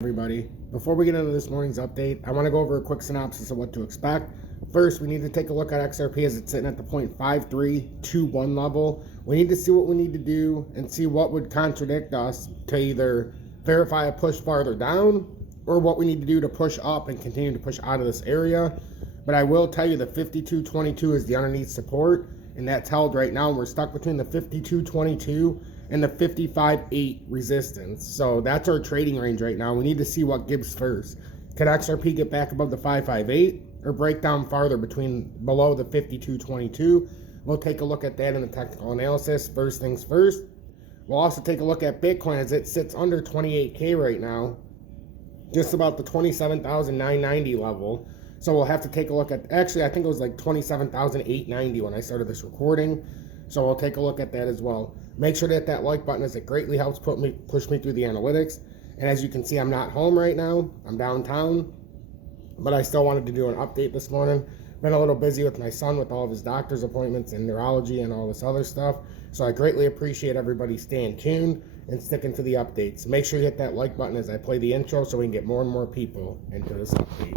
Everybody, before we get into this morning's update, I want to go over a quick synopsis of what to expect. First, we need to take a look at XRP as it's sitting at the 0.5321 level. We need to see what we need to do and see what would contradict us to either verify a push farther down or what we need to do to push up and continue to push out of this area. But I will tell you the 5222 is the underneath support, and that's held right now, and we're stuck between the 5222 and the 55.8 resistance. So that's our trading range right now. We need to see what gives first. Could XRP get back above the 558 or break down farther below the 5222? We'll take a look at that in the technical analysis. First things first, we'll also take a look at Bitcoin as it sits under 28K right now, just about the 27,990 level. So we'll have to take a look at, actually I think it was like 27,890 when I started this recording. So we'll take a look at that as well. Make sure to hit that like button as it greatly helps push me through the analytics. And as you can see, I'm not home right now. I'm downtown, but I still wanted to do an update this morning. Been a little busy with my son with all of his doctor's appointments and neurology and all this other stuff. So I greatly appreciate everybody staying tuned and sticking to the updates. Make sure you hit that like button as I play the intro so we can get more and more people into this update.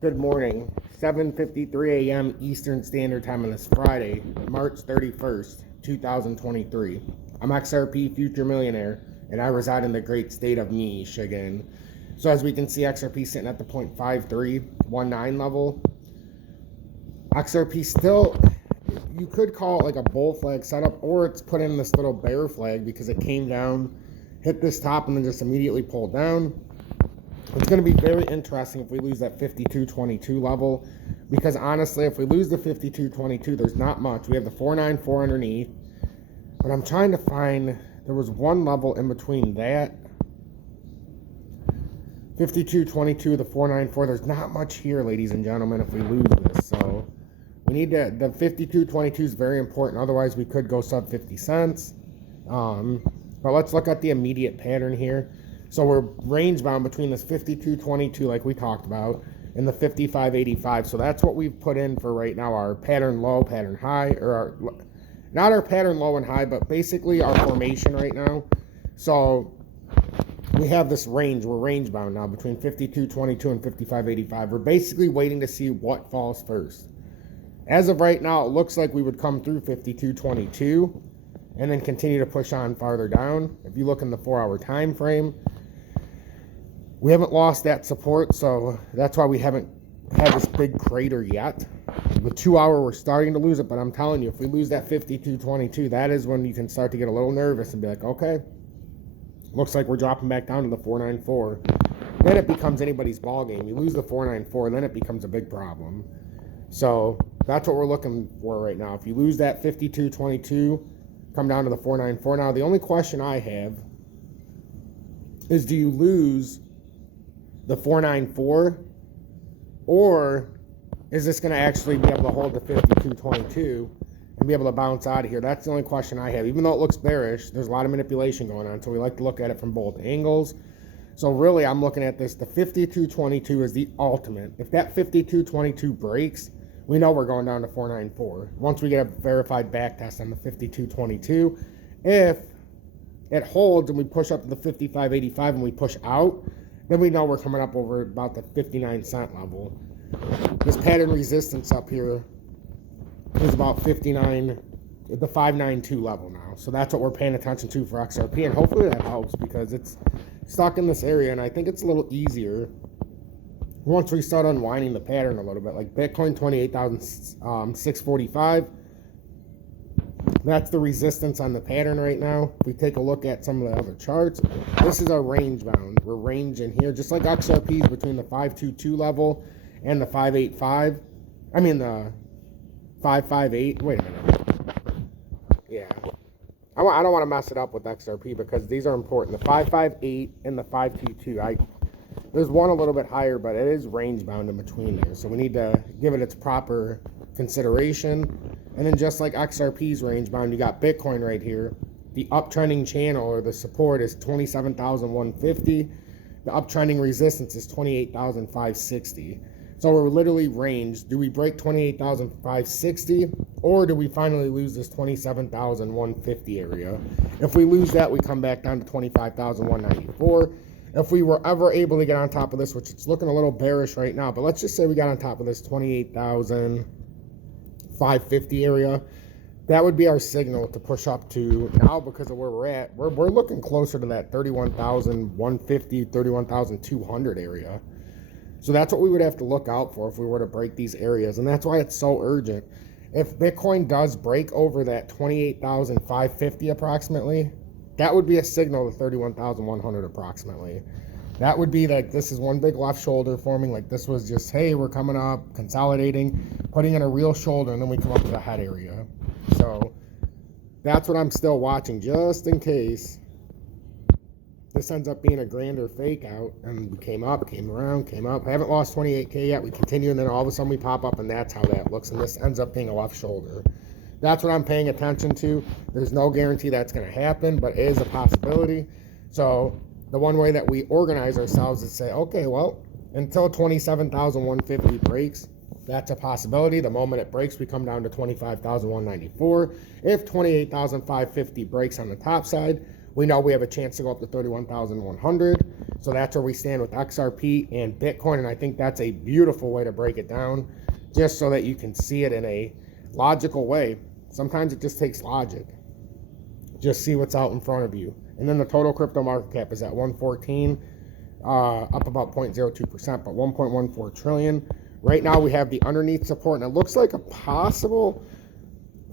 Good morning, 7:53 a.m. Eastern Standard Time on this Friday, March 31st, 2023. I'm XRP Future Millionaire, and I reside in the great state of Michigan. So as we can see, XRP sitting at the 0.5319 level. XRP still, you could call it like a bull flag setup, or it's put in this little bear flag because it came down, hit this top, and then just immediately pulled down. It's going to be very interesting if we lose that 5222 level, because honestly, if we lose the 5222, there's not much. We have the 494 underneath, but I'm trying to find, there was one level in between that 5222, the 494. There's not much here, ladies and gentlemen, if we lose this. So we need to, the 5222 is very important. Otherwise, we could go sub 50 cents. But let's look at the immediate pattern here. So we're range bound between this 5222 like we talked about and the 5585. So that's what we've put in for right now, our pattern low, pattern high, or not our pattern low and high, but basically our formation right now. So we have this range, we're range bound now between 5222 and 5585. We're basically waiting to see what falls first. As of right now, it looks like we would come through 5222 and then continue to push on farther down. If you look in the 4-hour time frame, we haven't lost that support, so that's why we haven't had this big crater yet. The 2-hour, we're starting to lose it, but I'm telling you, if we lose that 5222, that is when you can start to get a little nervous and be like, okay, looks like we're dropping back down to the 494. Then it becomes anybody's ball game. You lose the 494, then it becomes a big problem. So that's what we're looking for right now. If you lose that 5222, come down to the 494. Now, the only question I have is, do you lose the 494, or is this going to actually be able to hold the 5222 and be able to bounce out of here? That's the only question I have. Even though it looks bearish, there's a lot of manipulation going on, so we like to look at it from both angles. So really, I'm looking at this, the 5222 is the ultimate. If that 5222 breaks, we know we're going down to 494 once we get a verified back test on the 5222. If it holds and we push up to the 5585 and we push out, then we know we're coming up over about the 59 cent level. This pattern resistance up here is about 59, the 592 level now. So that's what we're paying attention to for XRP, and hopefully that helps because it's stuck in this area, and I think it's a little easier once we start unwinding the pattern a little bit. Like Bitcoin 28,645. That's the resistance on the pattern right now. If we take a look at some of the other charts, this is our range bound. We're ranging here, just like XRP is between the 522 level and the 585. I mean the 558. Wait a minute. Yeah. I don't want to mess it up with XRP because these are important. The 558 and the 522. There's one a little bit higher, but it is range bound in between there. So we need to give it its proper consideration. And then just like XRP's range bound, you got Bitcoin right here. The uptrending channel or the support is 27,150. The uptrending resistance is 28,560. So we're literally ranged. Do we break 28,560 or do we finally lose this 27,150 area? If we lose that, we come back down to 25,194. If we were ever able to get on top of this, which it's looking a little bearish right now, but let's just say we got on top of this 28,550 area, that would be our signal to push up to now because of where we're at. We're looking closer to that 31,150, 31,200 area. So that's what we would have to look out for if we were to break these areas. And that's why it's so urgent. If Bitcoin does break over that 28,550 approximately, that would be a signal to 31,100 approximately. That would be like this is one big left shoulder forming. Like this was just, hey, we're coming up, consolidating, putting in a real shoulder, and then we come up to the head area. So that's what I'm still watching just in case this ends up being a grander fake out. And we came up, came around, came up. I haven't lost 28K yet. We continue, and then all of a sudden we pop up, and that's how that looks. And this ends up being a left shoulder. That's what I'm paying attention to. There's no guarantee that's going to happen, but it is a possibility. So the one way that we organize ourselves is say, okay, well, until 27,150 breaks, that's a possibility. The moment it breaks, we come down to 25,194. If 28,550 breaks on the top side, we know we have a chance to go up to 31,100. So that's where we stand with XRP and Bitcoin. And I think that's a beautiful way to break it down, just so that you can see it in a logical way. Sometimes it just takes logic. Just see what's out in front of you. And then the total crypto market cap is at 114, up about 0.02%, but 1.14 trillion. Right now we have the underneath support, and it looks like a possible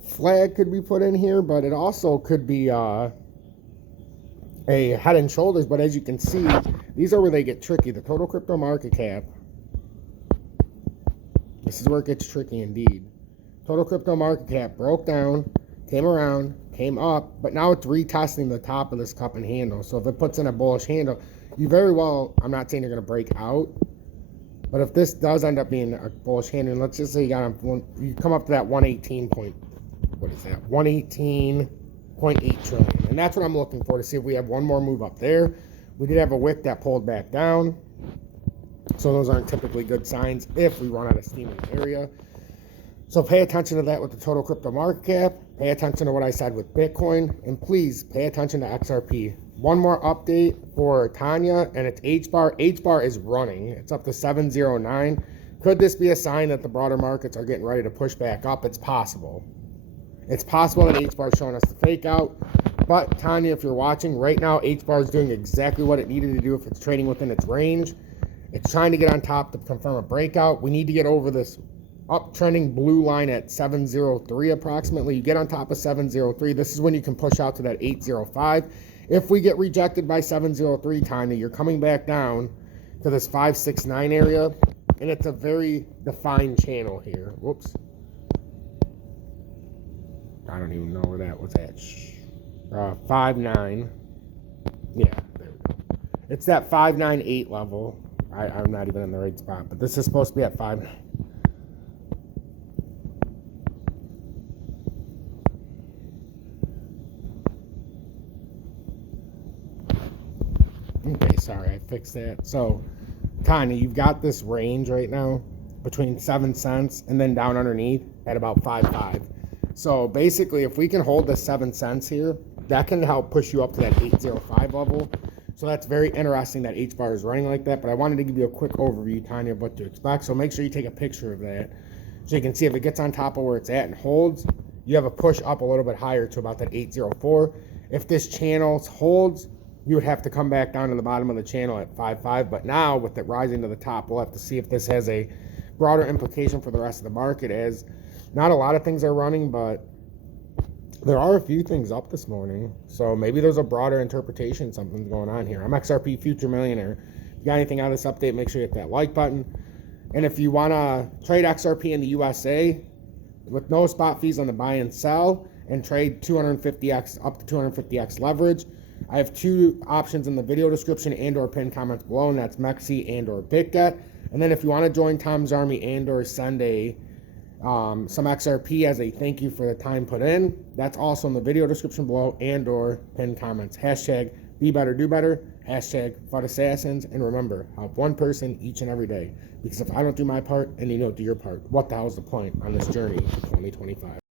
flag could be put in here, but it also could be a head and shoulders. But as you can see, these are where they get tricky. The total crypto market cap, this is where it gets tricky indeed. Total crypto market cap broke down, came around, came up, but now it's retesting the top of this cup and handle. So if it puts in a bullish handle, you very well, I'm not saying you're going to break out, but if this does end up being a bullish handle, let's just say you come up to that 118.8 trillion. And that's what I'm looking for, to see if we have one more move up there. We did have a wick that pulled back down, so those aren't typically good signs if we run out of steam in the area. So pay attention to that with the total crypto market cap. Pay attention to what I said with Bitcoin. And please pay attention to XRP. One more update for Tanya, and it's H-bar. H-bar is running. It's up to 709. Could this be a sign that the broader markets are getting ready to push back up? It's possible. It's possible that H-bar is showing us the fake out. But Tanya, if you're watching, right now H-bar is doing exactly what it needed to do if it's trading within its range. It's trying to get on top to confirm a breakout. We need to get over this uptrending blue line at 703 approximately. You get on top of 703, this is when you can push out to that 805. If we get rejected by 703, Tanya, you're coming back down to this 569 area, and it's a very defined channel here. Whoops, I don't even know where that was at. 5.9. Yeah, there we go. It's that 598 level. I'm not even in the right spot, but this is supposed to be at 5. Okay, sorry, I fixed that. So, Tanya, you've got this range right now between 7 cents and then down underneath at about 5.5. So basically, if we can hold the 7 cents here, that can help push you up to that 805 level. So that's very interesting that H-bar is running like that. But I wanted to give you a quick overview, Tanya, of what to expect. So make sure you take a picture of that so you can see if it gets on top of where it's at and holds. You have a push up a little bit higher to about that 804. If this channel holds, you would have to come back down to the bottom of the channel at 5.5. But now with it rising to the top, we'll have to see if this has a broader implication for the rest of the market, as not a lot of things are running, but there are a few things up this morning. So maybe there's a broader interpretation. Something's going on here. I'm XRP Future Millionaire. If you got anything out of this update, make sure you hit that like button. And if you want to trade XRP in the USA with no spot fees on the buy and sell, and trade 250x up to 250x leverage. I have 2 options in the video description and or pinned comments below, and that's Mexi and or BitGet. And then if you want to join Tom's Army and or send some XRP as a thank you for the time put in, that's also in the video description below and or pinned comments. Hashtag be better, do better. Hashtag FUD Assassins. And remember, help one person each and every day. Because if I don't do my part and you don't do your part, what the hell is the point on this journey to 2025?